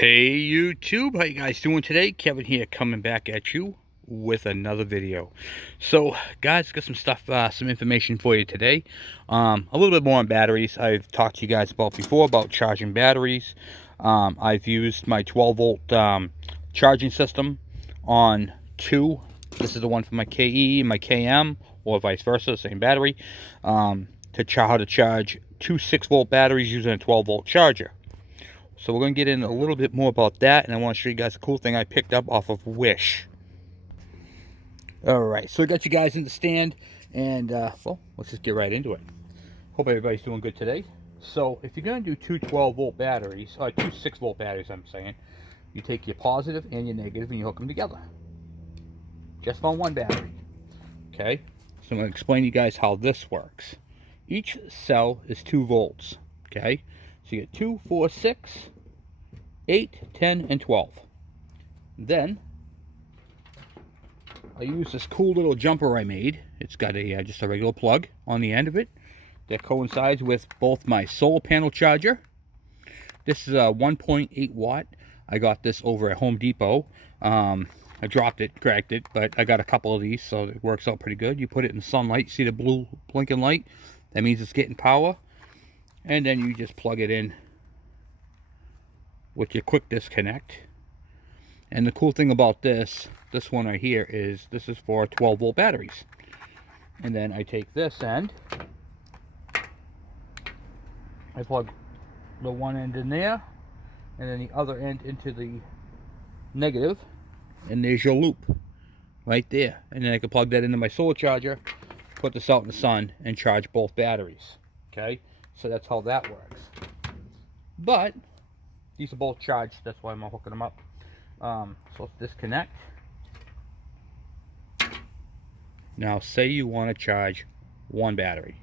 Hey YouTube, how you guys doing today? Kevin here, coming back at you with another video. So guys, got some stuff, some information for you today. A little bit more on batteries. I've talked to you guys about before about charging batteries. I've used my 12 volt charging system on two. This is the one for my KE and my KM, or vice versa, same battery. How to charge two 6 volt batteries using a 12 volt charger. So we're going to get in a little bit more about that, and I want to show you guys a cool thing I picked up off of Wish. Alright, so I got you guys in the stand, and well, let's just get right into it. Hope everybody's doing good today. So if you're going to do two 12 volt batteries, or two 6 volt batteries I'm saying, you take your positive and your negative and you hook them together. Just on one battery. Okay, so I'm going to explain to you guys how this works. Each cell is 2 volts. Okay, so you get 2, 4, 6, 8, 10, and 12. Then I use this cool little jumper I made. It's got a just a regular plug on the end of it that coincides with both my solar panel charger. This is a 1.8 watt. I got this over at Home Depot. I dropped it, cracked it, but I got a couple of these, so it works out pretty good. You put it in the sunlight, see the blue blinking light? That means it's getting power. And then you just plug it in with your quick disconnect. And the cool thing about this one right here is this is for 12 volt batteries. And then I take this end, I plug the one end in there, and then the other end into the negative, and there's your loop right there. And then I can plug that into my solar charger, put this out in the sun, and charge both batteries. Okay, so that's how that works. But these are both charged, that's why I'm hooking them up. So let's disconnect. Now say you want to charge one battery.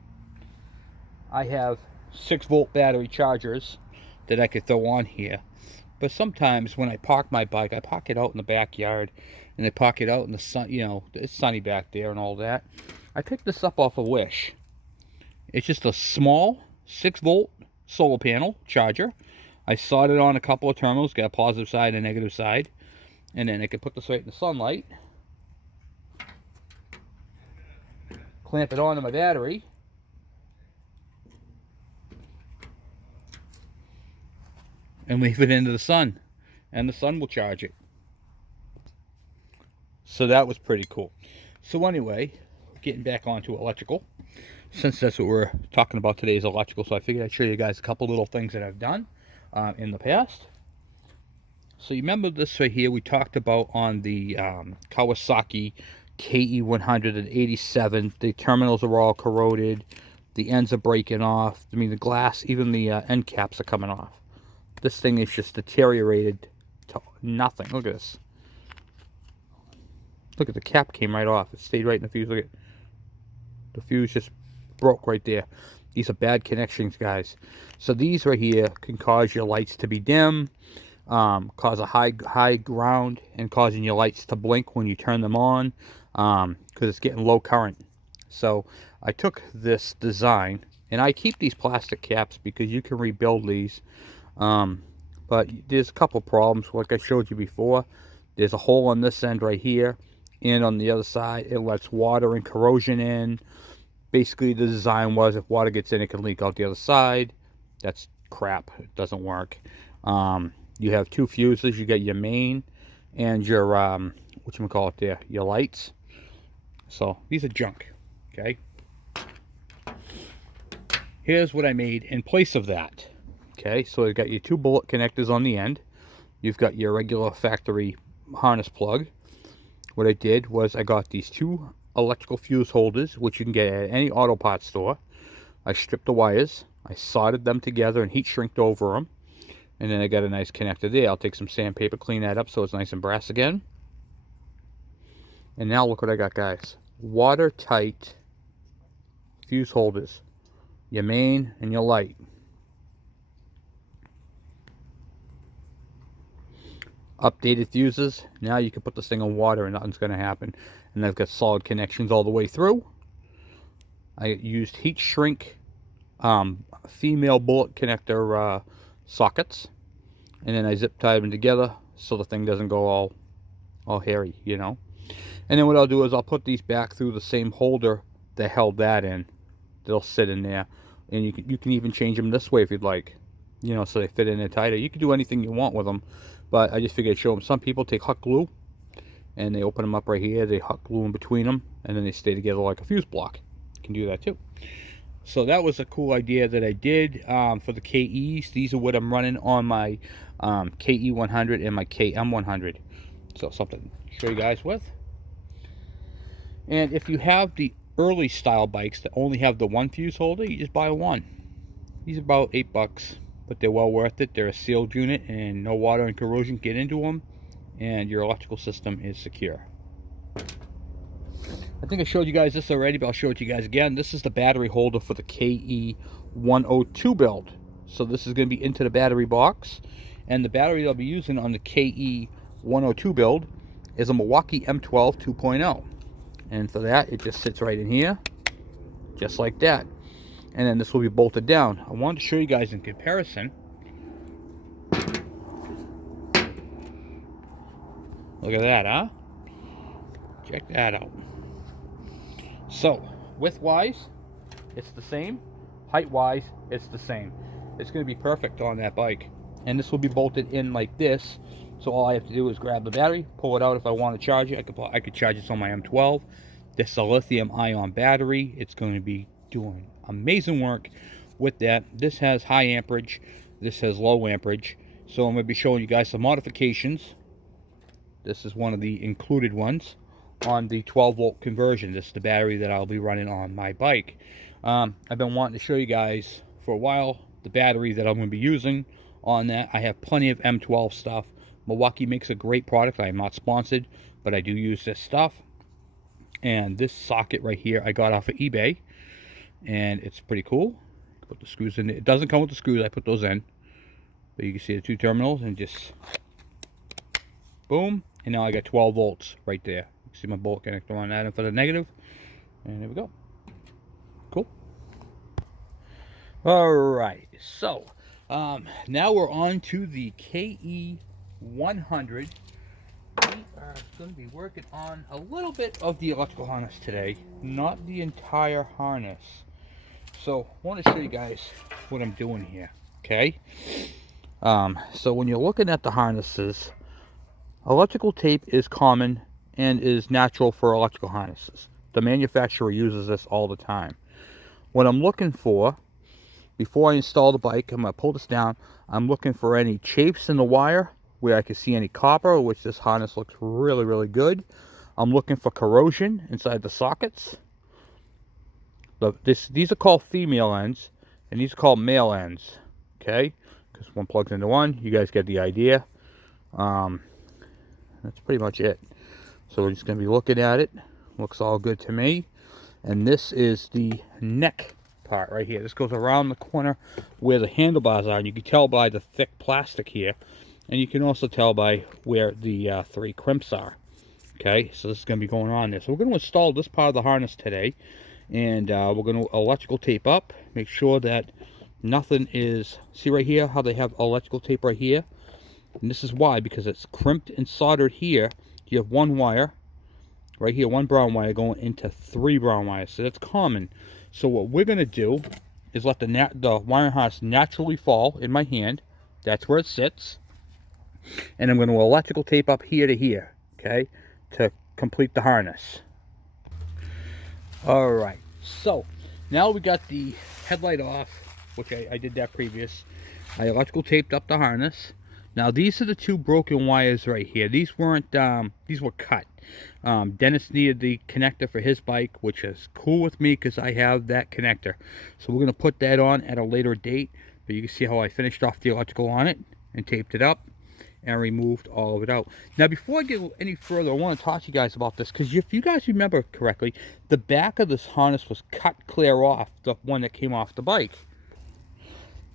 I have 6 volt battery chargers that I could throw on here, but sometimes when I park my bike, I park it out in the backyard, and I park it out in the sun, you know, it's sunny back there and all that. I picked this up off of Wish. It's just a small 6 volt solar panel charger. I soldered on a couple of terminals, got a positive side and a negative side, and then I can put this right in the sunlight, clamp it onto my battery, and leave it into the sun, and the sun will charge it. So that was pretty cool. So anyway, getting back onto electrical, since that's what we're talking about today is electrical, so I figured I'd show you guys a couple little things that I've done in the past. So you remember this right here we talked about on the Kawasaki ke100 and 87. The terminals are all corroded, the ends are breaking off. I mean, the glass, even the end caps are coming off. This thing is just deteriorated to nothing. Look at this. Look at the cap came right off. It stayed right in the fuse. Look at the fuse just broke right there. These are bad connections, guys. So these right here can cause your lights to be dim, cause a high ground, and causing your lights to blink when you turn them on, because it's getting low current. So I took this design, and I keep these plastic caps because you can rebuild these. But there's a couple problems, like I showed you before. There's a hole on this end right here, and on the other side it lets water and corrosion in. Basically the design was if water gets in, it can leak out the other side. That's crap. It doesn't work. You have two fuses. You got your main and your whatchamacallit there, your lights. So these are junk. Okay, here's what I made in place of that. Okay, so you've got your two bullet connectors on the end. You've got your regular factory harness plug. What I did was I got these two electrical fuse holders, which you can get at any auto parts store. I stripped the wires, I soldered them together and heat shrinked over them, and then I got a nice connector there. I'll take some sandpaper, clean that up so it's nice and brass again. And now look what I got, guys. Watertight fuse holders, your main and your light. Updated fuses. Now you can put this thing on water and nothing's going to happen. And I've got solid connections all the way through. I used heat shrink female bullet connector sockets. and then I zip tie them together so the thing doesn't go all hairy, you know. And then what I'll do is I'll put these back through the same holder that held that in. They'll sit in there, and you can even change them this way if you'd like, you know, so they fit in there tighter. You can do anything you want with them, but I just figured I'd show them. Some people take hot glue and they open them up right here, they hot glue in between them, and then they stay together like a fuse block. You can do that too. So that was a cool idea that I did for the KEs. These are what I'm running on my ke100 and my KM100. So something to show you guys with. And if you have the early style bikes that only have the one fuse holder, you just buy one. These are about $8, but they're well worth it. They're a sealed unit and no water and corrosion get into them, and your electrical system is secure. I think I showed you guys this already, but I'll show it to you guys again. This is the battery holder for the KE102 build. So this is going to be into the battery box, and the battery that I'll be using on the KE102 build is a Milwaukee M12 2.0. And for that, it just sits right in here, just like that. And then this will be bolted down. I wanted to show you guys in comparison. Look at that, huh? Check that out. So, width-wise, it's the same. Height-wise, it's the same. It's going to be perfect on that bike. And this will be bolted in like this. So all I have to do is grab the battery, pull it out if I want to charge it. I could charge this on my M12. This is a lithium-ion battery. It's going to be doing amazing work with that. This has high amperage. This has low amperage. So I'm going to be showing you guys some modifications. This is one of the included ones on the 12-volt conversion. This is the battery that I'll be running on my bike. I've been wanting to show you guys for a while the battery that I'm going to be using on that. I have plenty of M12 stuff. Milwaukee makes a great product. I am not sponsored, but I do use this stuff. And this socket right here I got off of eBay, and it's pretty cool. Put the screws in. It doesn't come with the screws. I put those in, but you can see the two terminals, and just boom, and now I got 12 volts right there. You can see my bolt connector on that, and for the negative, and there we go. Cool. All right, so now we're on to the KE100. We are going to be working on a little bit of the electrical harness today, not the entire harness. So I want to show you guys what I'm doing here, okay? So when you're looking at the harnesses, electrical tape is common and is natural for electrical harnesses. The manufacturer uses this all the time. What I'm looking for, before I install the bike, I'm going to pull this down, I'm looking for any chafes in the wire where I can see any copper, which this harness looks really, really good. I'm looking for corrosion inside the sockets. These are called female ends, and these are called male ends, okay? Because one plugs into one, you guys get the idea. That's pretty much it. So we're just going to be looking at it. Looks all good to me. And this is the neck part right here. This goes around the corner where the handlebars are, and you can tell by the thick plastic here. And you can also tell by where the 3 crimps are. Okay, so this is going to be going on there. So we're going to install this part of the harness today. And we're going to electrical tape up. Make sure that nothing is... See right here how they have electrical tape right here? And this is why, because it's crimped and soldered here. You have one wire. Right here, one brown wire going into 3 brown wires. So that's common. So what we're going to do is let the wire harness naturally fall in my hand. That's where it sits. And I'm going to electrical tape up here to here, okay, to complete the harness. All right, so now we got the headlight off, which I did that previous. I electrical taped up the harness. Now these are the 2 broken wires right here. These weren't, these were cut. Dennis needed the connector for his bike, which is cool with me because I have that connector. So we're going to put that on at a later date. But you can see how I finished off the electrical on it and taped it up and removed all of it out. Now before I get any further, I want to talk to you guys about this, because if you guys remember correctly, the back of this harness was cut clear off, the one that came off the bike.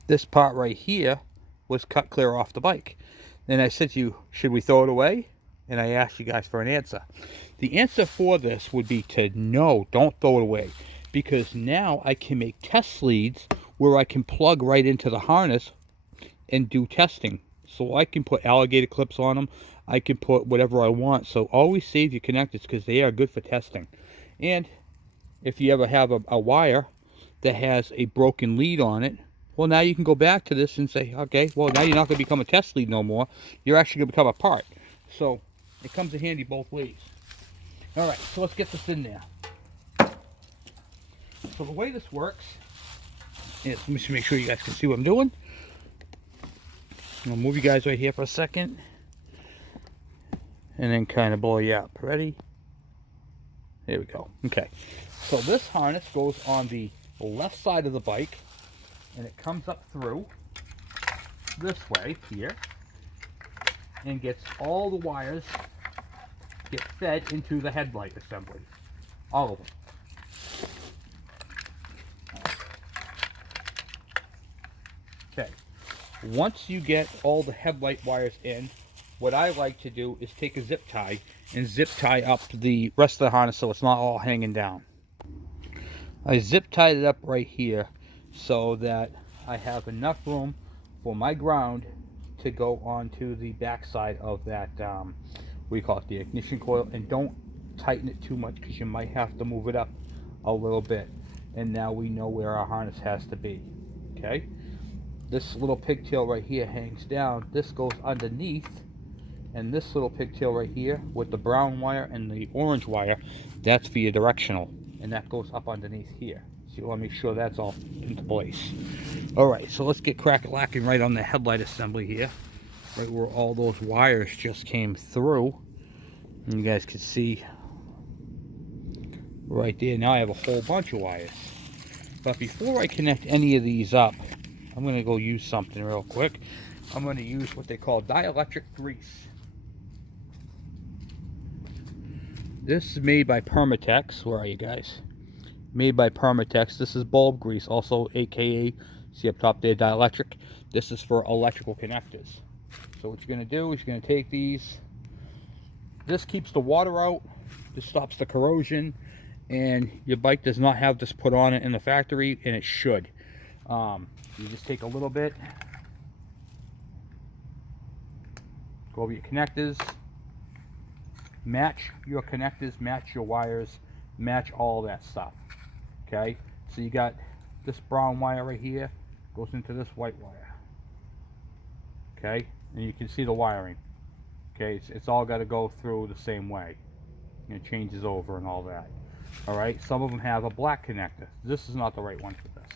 This part right here was cut clear off the bike. And I said to you, should we throw it away? And I asked you guys for an answer. The answer for this would be to no, don't throw it away, because now I can make test leads where I can plug right into the harness and do testing. So I can put alligator clips on them. I can put whatever I want. So always save your connectors because they are good for testing. And if you ever have a wire that has a broken lead on it, well, now you can go back to this and say, okay, well, now you're not going to become a test lead no more. You're actually going to become a part. So it comes in handy both ways. All right, so let's get this in there. So the way this works is, let me just make sure you guys can see what I'm doing. I'll move you guys right here for a second. And then kind of blow you up. Ready? There we go. Okay. So this harness goes on the left side of the bike. And it comes up through this way here. And gets all the wires get fed into the headlight assembly. All of them. Okay. Once you get all the headlight wires in, what I like to do is take a zip tie and zip tie up the rest of the harness so it's not all hanging down. I zip tied it up right here so that I have enough room for my ground to go onto the back side of that, we call it the ignition coil, and don't tighten it too much because you might have to move it up a little bit. And now we know where our harness has to be. Okay, this little pigtail right here hangs down. This goes underneath, and this little pigtail right here with the brown wire and the orange wire, that's for your directional, and that goes up underneath here. So you want to make sure that's all into place. Alright, so let's get crack-a-lacking right on the headlight assembly here, right where all those wires just came through. And you guys can see right there, now I have a whole bunch of wires. But before I connect any of these up, I'm going to go use something real quick. I'm going to use what they call dielectric grease. This is made by Permatex. Where are you guys? Made by Permatex. This is bulb grease, also aka, see up top there, dielectric. This is for electrical connectors. So what you're going to do is you're going to take these. This keeps the water out. This stops the corrosion. And your bike does not have this put on it in the factory, and it should. You just take a little bit, go over your connectors, match your connectors, match your wires, match all that stuff. Okay, so you got this brown wire right here, goes into this white wire. Okay, and you can see the wiring. Okay, it's all got to go through the same way, and it changes over and all that. All right, some of them have a black connector. This is not the right one for this.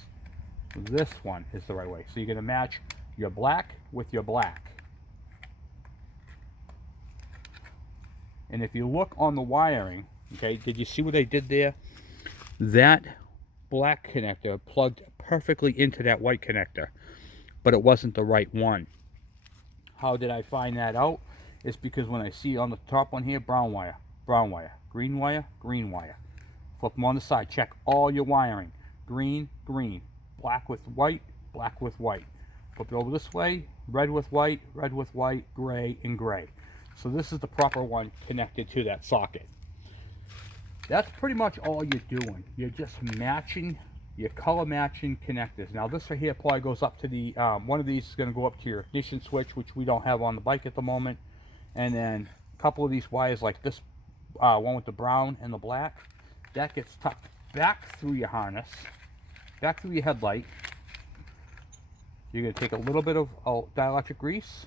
This one is the right way. So you're going to match your black with your black. And if you look on the wiring, okay, did you see what I did there? That black connector plugged perfectly into that white connector, but it wasn't the right one. How did I find that out? It's because when I see on the top one here, brown wire, green wire, green wire. Flip them on the side, check all your wiring. Green, green, black with white, black with white. Flip it over this way, red with white, gray, and gray. So this is the proper one connected to that socket. That's pretty much all you're doing. You're just matching, your color matching connectors. Now this right here probably goes up to the, one of these is going to go up to your ignition switch, which we don't have on the bike at the moment. And then a couple of these wires like this, one with the brown and the black, that gets tucked back through your harness, back through your headlight. You're going to take a little bit of dielectric grease,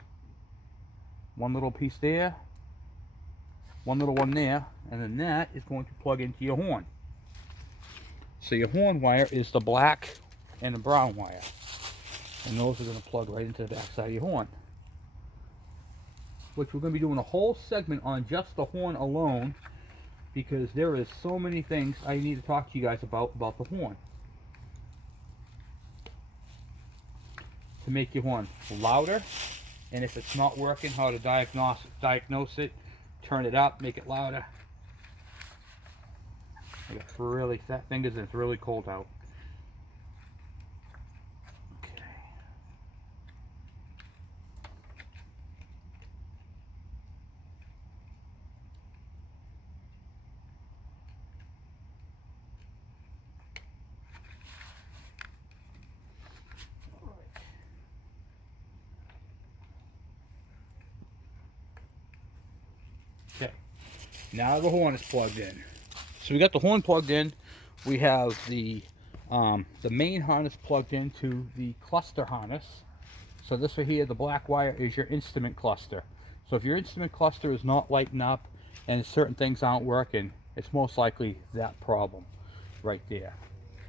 one little piece there, one little one there, and then that is going to plug into your horn. So your horn wire is the black and the brown wire, and those are going to plug right into the back side of your horn, which we're going to be doing a whole segment on just the horn alone, because there is so many things I need to talk to you guys about the horn. To make your horn louder, and if it's not working, how to diagnose it, turn it up, make it louder. I got really fat fingers and it's really cold out. Okay. Now the horn is plugged in. So we got the horn plugged in. We have the main harness plugged into the cluster harness. So this right here, the black wire, is your instrument cluster. So if your instrument cluster is not lighting up and certain things aren't working, it's most likely that problem right there.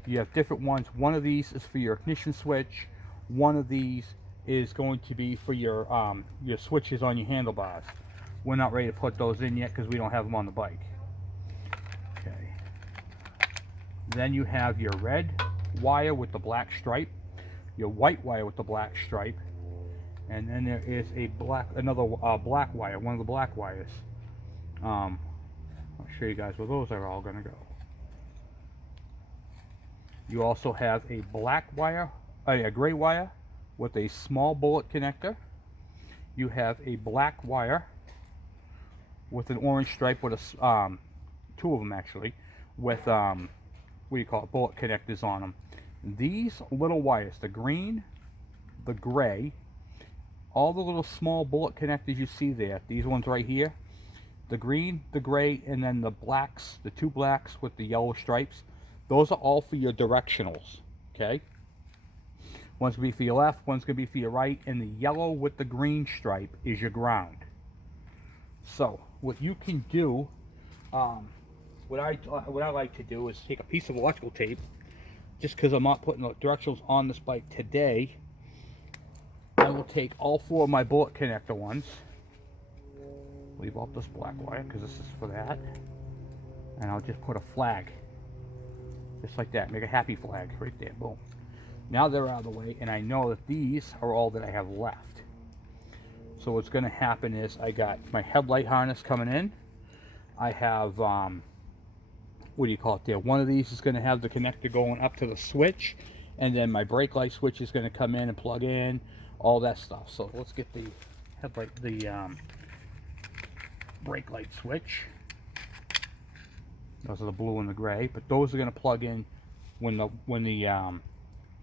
You have different ones. One of these is for your ignition switch. One of these is going to be for your switches on your handlebars. We're not ready to put those in yet because we don't have them on the bike. Okay. Then you have your red wire with the black stripe, your white wire with the black stripe, and then there is another black wire, one of the black wires. I'll show you guys where those are all going to go. You also have a black wire, a gray wire with a small bullet connector. You have a black wire with an orange stripe with a two of them actually, with what do you call it, bullet connectors on them. These little wires, the green, the gray, all the little small bullet connectors you see there, these ones right here, the green, the gray, and then the blacks, the two blacks with the yellow stripes, those are all for your directionals, okay? One's going to be for your left, one's going to be for your right, and the yellow with the green stripe is your ground. So what you can do, what I like to do is take a piece of electrical tape, just because I'm not putting the directionals on this bike today. I will take all 4 of my bullet connector ones, leave off this black wire because this is for that, and I'll just put a flag, just like that, make a happy flag right there, boom. Now they're out of the way, and I know that these are all that I have left. So what's going to happen is I got my headlight harness coming in. I have, what do you call it there? One of these is going to have the connector going up to the switch, and then my brake light switch is going to come in and plug in, all that stuff. So let's get the headlight, the brake light switch. Those are the blue and the gray, but those are going to plug in when the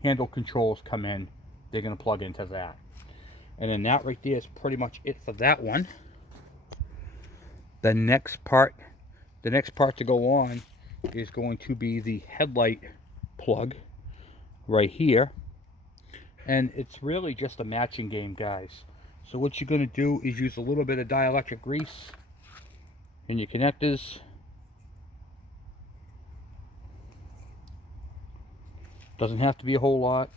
handle controls come in. They're going to plug into that. And then that right there is pretty much it for that one. The next part to go on is going to be the headlight plug right here. And it's really just a matching game, guys. So what you're going to do is use a little bit of dielectric grease in your connectors. Doesn't have to be a whole lot,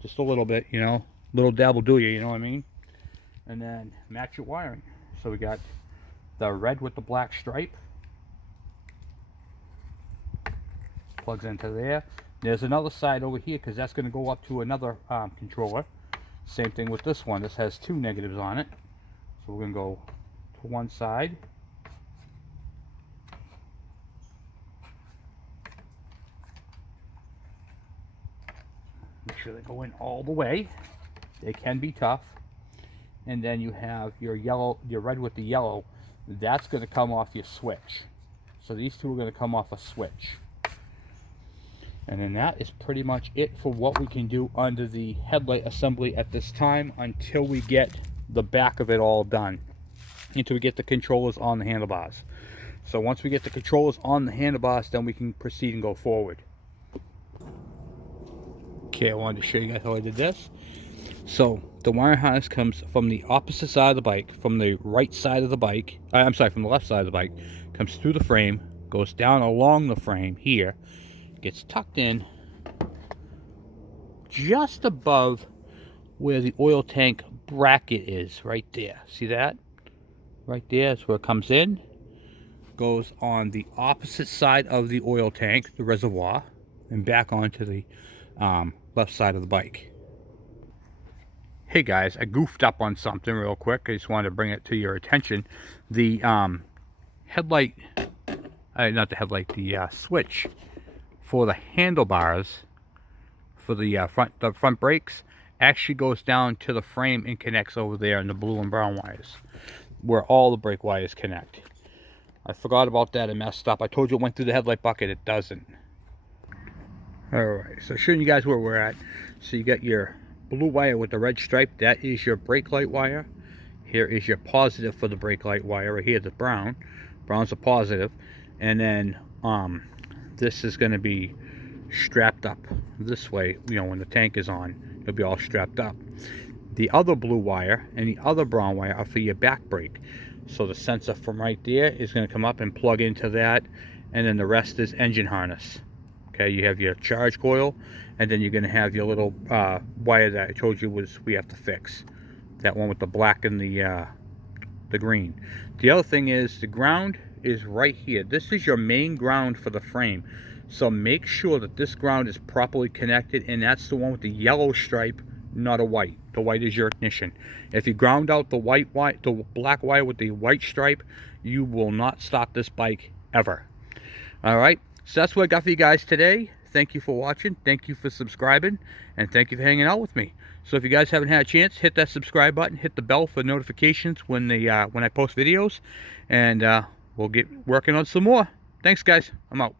just a little bit, you know, little dab will do you know what I mean? And then match your wiring. So we got the red with the black stripe, plugs into there. There's another side over here because that's going to go up to another controller. Same thing with this one. This has 2 negatives on it, so we're going to go to one side. Make sure they go in all the way. They can be tough. And then you have your yellow, your red with the yellow. That's going to come off your switch. So these two are going to come off a switch. And then that is pretty much it for what we can do under the headlight assembly at this time, until we get the back of it all done, until we get the controllers on the handlebars. So once we get the controllers on the handlebars, then we can proceed and go forward. Okay, I wanted to show you guys how I did this. So the wire harness comes from the opposite side of the bike, from the right side of the bike, I'm sorry, from the left side of the bike, comes through the frame, goes down along the frame here, gets tucked in just above where the oil tank bracket is, right there. See that? Right there is where it comes in. Goes on the opposite side of the oil tank, the reservoir, and back onto the left side of the bike. Hey guys, I goofed up on something real quick. I just wanted to bring it to your attention. The headlight, not the headlight, the switch for the handlebars, for the front brakes, actually goes down to the frame and connects over there in the blue and brown wires, where all the brake wires connect. I forgot about that and messed up. I told you it went through the headlight bucket. It doesn't. Alright, so showing you guys where we're at. So you got your blue wire with the red stripe. That is your brake light wire. Here is your positive for the brake light wire. Right here, the brown. Brown's a positive. And then this is going to be strapped up this way. You know, when the tank is on, it'll be all strapped up. The other blue wire and the other brown wire are for your back brake. So the sensor from right there is going to come up and plug into that, and then the rest is engine harness. Okay, you have your charge coil, and then you're going to have your little wire that I told you we have to fix. That one with the black and the green. The other thing is the ground is right here. This is your main ground for the frame. So make sure that this ground is properly connected, and that's the one with the yellow stripe, not a white. The white is your ignition. If you ground out the black wire with the white stripe, you will not stop this bike ever. Alright, so that's what I got for you guys today. Thank you for watching, thank you for subscribing, and thank you for hanging out with me. So if you guys haven't had a chance, hit that subscribe button, hit the bell for notifications when I post videos, and we'll get working on some more. Thanks guys, I'm out.